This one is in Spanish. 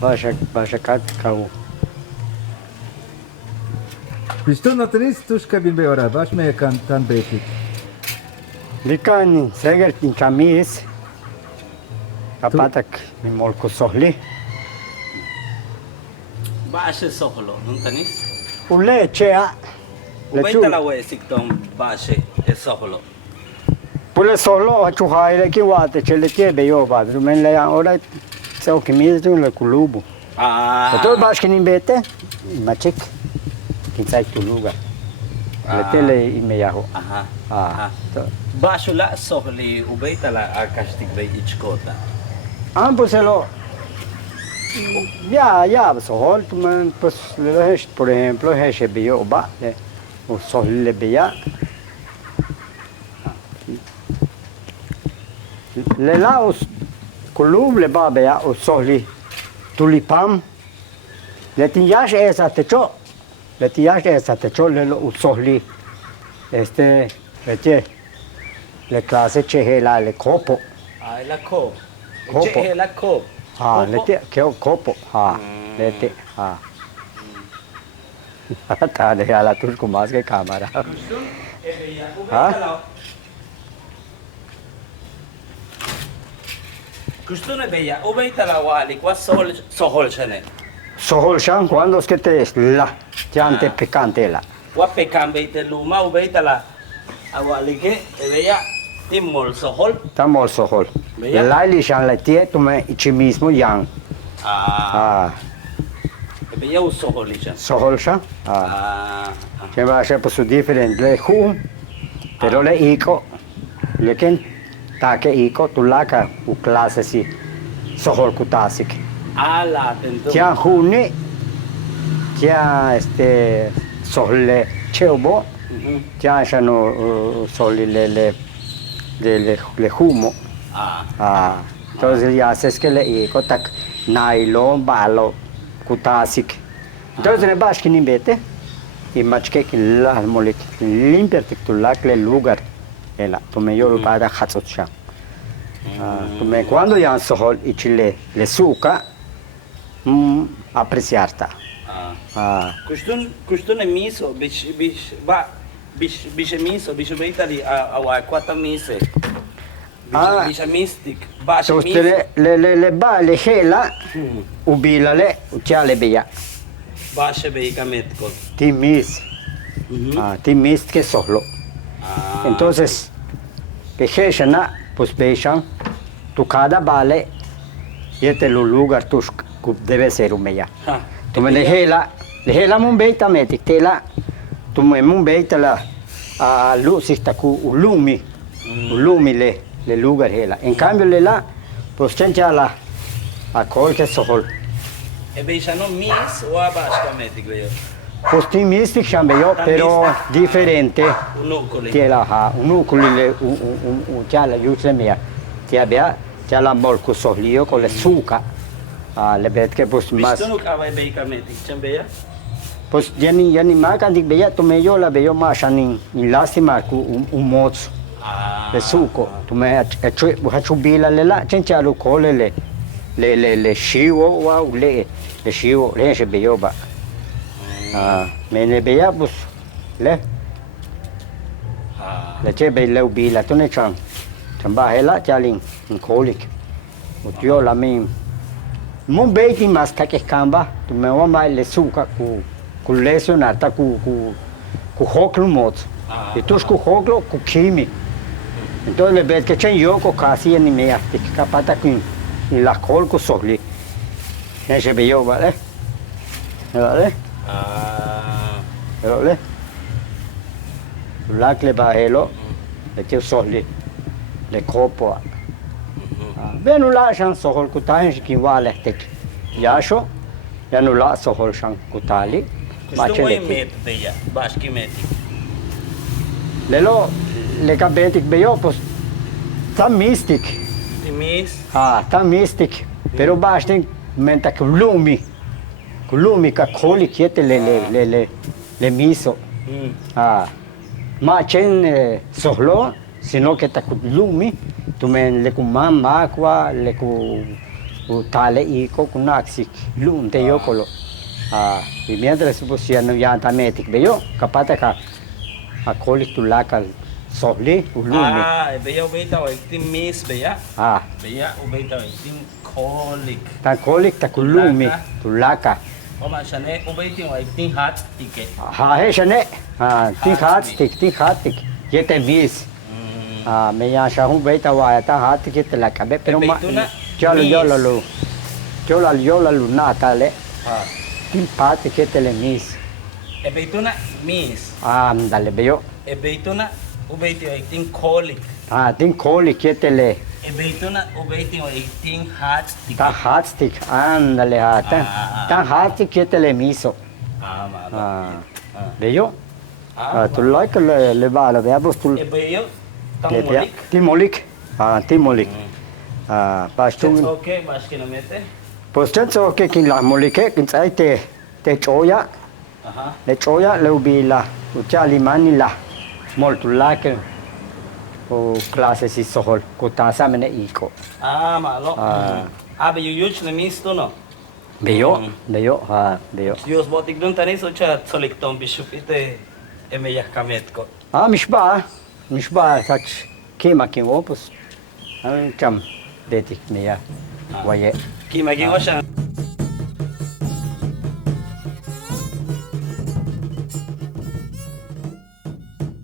Baja cacao. Pues tú no tenés tus cabin ahora, vas me tan betik. Likan seger tin camis. Kapatak mi molko sohli. Baše sohlo, não tanis? Ule chea. Ubaita la wesik tom baše e sohlo. Pule solo a chuhaire ki wate chele tie be yo ba. Men le ora so que mi tu le kulubu. Todo bash que nimbete. Machik. Kinsai tu lugar. Le tele imeyaho. Aha. Baixo lá sohli ubaita la akashtik be ichkota. Ambos lo ya, sohol, pues por ejemplo, es bio ba, o sohol le bia. Le laos kulub le ba bia o sohli tulipam. Le tiyash esa techo. Le tiyash esa techo le lo sohli. Le clase chehela le copo. Ah, la co. Copo. La co. हाँ लेते क्यों कोपो हाँ लेते हाँ था नहीं आला तुझको मास के काम आ रहा हाँ Costune bella, ubaita la wali, qua sohol chane. sohol shan cuando es que te la llante picante la Qua pecan beite luma, ubaita la awali ke bella timmol sohol. estamos sohol la ili shan le tie tu me ichi mismo yang Bella un sohol chan. sohol shan que va a ser pues diferente le hum pero le ico lekin taque ico tu laca u clase si sohol kutasik Ala, tento. Tia huni, tia solle cheubo, tia shano soli le humo. Entonces ya haces que le ico tak nylon balo kutasik. Entonces ne bash que nimbete y machke que la molik limpiar tu le lugar ela to me yo para hatsocha. To me cuando ya sohol y chile le suka apreciarta. Costune miso, bish miso, bish beitali awa quata mise. Bish mystic, bash miso. Le ba le hela ubila le uchiale beya. Bash beika metko. Timis. Timis que solo. Entonces, pejeshana, pues beishan, tu cada vale, y este lugar tus debe ser un meya. Tu me lehela mun beita metik tela, tu me mun beita la a luz está cu ulumi le lugar hela. En cambio le la pues chencha la a col que sohol. E beisa no mis o abash metik veo. Pues ti mistic chambeyo pero diferente. Unukuli. Tela ha unukuli le un chala yusle mea. Ti abbia chala molko sohlio con le suca. Le bet que pues más. ¿Viste no cabe beika metik chambeya? Pues ya ni más cantik beya tu me yo la veo más ni lástima cu un mozo. Le suco. Tu me hachu bila le la chencha lo cole le shiwo wow le shiwo le se beyo ba. Me ne beya pues le che be le bila tu ne chang. Chamba hela chaling kolik. Utio la mi Mon beiti mas take kamba, tu me wama le suka ku lesionata ku hoklo mot. E tus ku hoklo ku kimi. Entonces le bet que chen yo ko casi ni me asti kapata kun ni la kol ku sohli. Ne se be yo vale. Vale? Vale? La kle ba helo, le che sohli. Le kopo. Benu la shan sohol kutahin ki wale tek. Yasho, ya nu la sohol shan kutali. Questo vuoi mettere ya, baski metik. Lelo le kabetik beyo pues ta mystic. Timis. Ta mystic. Pero bastin menta kulumi. Kulumi ka kholi kiete le miso. Ma chen sohlo sino que ta kulumi tu men le ku mama aqua le ku Tale iko kunaksik lum te yokolo. Y mientras pues ya no ya tametik beyo kapata ka akolik tulakal sohli ulumi. Beya ubeita wa itim mis beya. Beya ubeita wa itim kolik. Ta kolik ta kulumi tulaka. Oma shane ubeiti wa itim hat tike. He shane. Tin hat tik. Yete mis. Me ya shahu beita wa ta hat tik tulaka be pero ma. Yo la luna tale. Tin pat que te le mis. Ebeituna mis. Dale beyo. Ebeituna ubeiti wa itim kolik. Tin kolik que te le. Ebeituna ubeiti wa itim hat tike. Ta hat stick, ándale, ta hat stick que te le miso. Malo. Beyo. Tu like le bala, veamos tu. Ebeyo tamolik. Timolik. Timolik. Pastung. Okay, mas kinamete. Pues tenso que kin la molike kin sai te choya. Le choya le ubila. Ucha limanila. Molto like. O clase si sohol. Kutasa mene iko. Malo. Beyo yuch na mis to no. Beyo. Dios botik dun tanis ucha solikton bishop ite emeyak kamet ko. Mishba sach kema kin opus. Cham detik meya. Waye. Ki maging wa siya.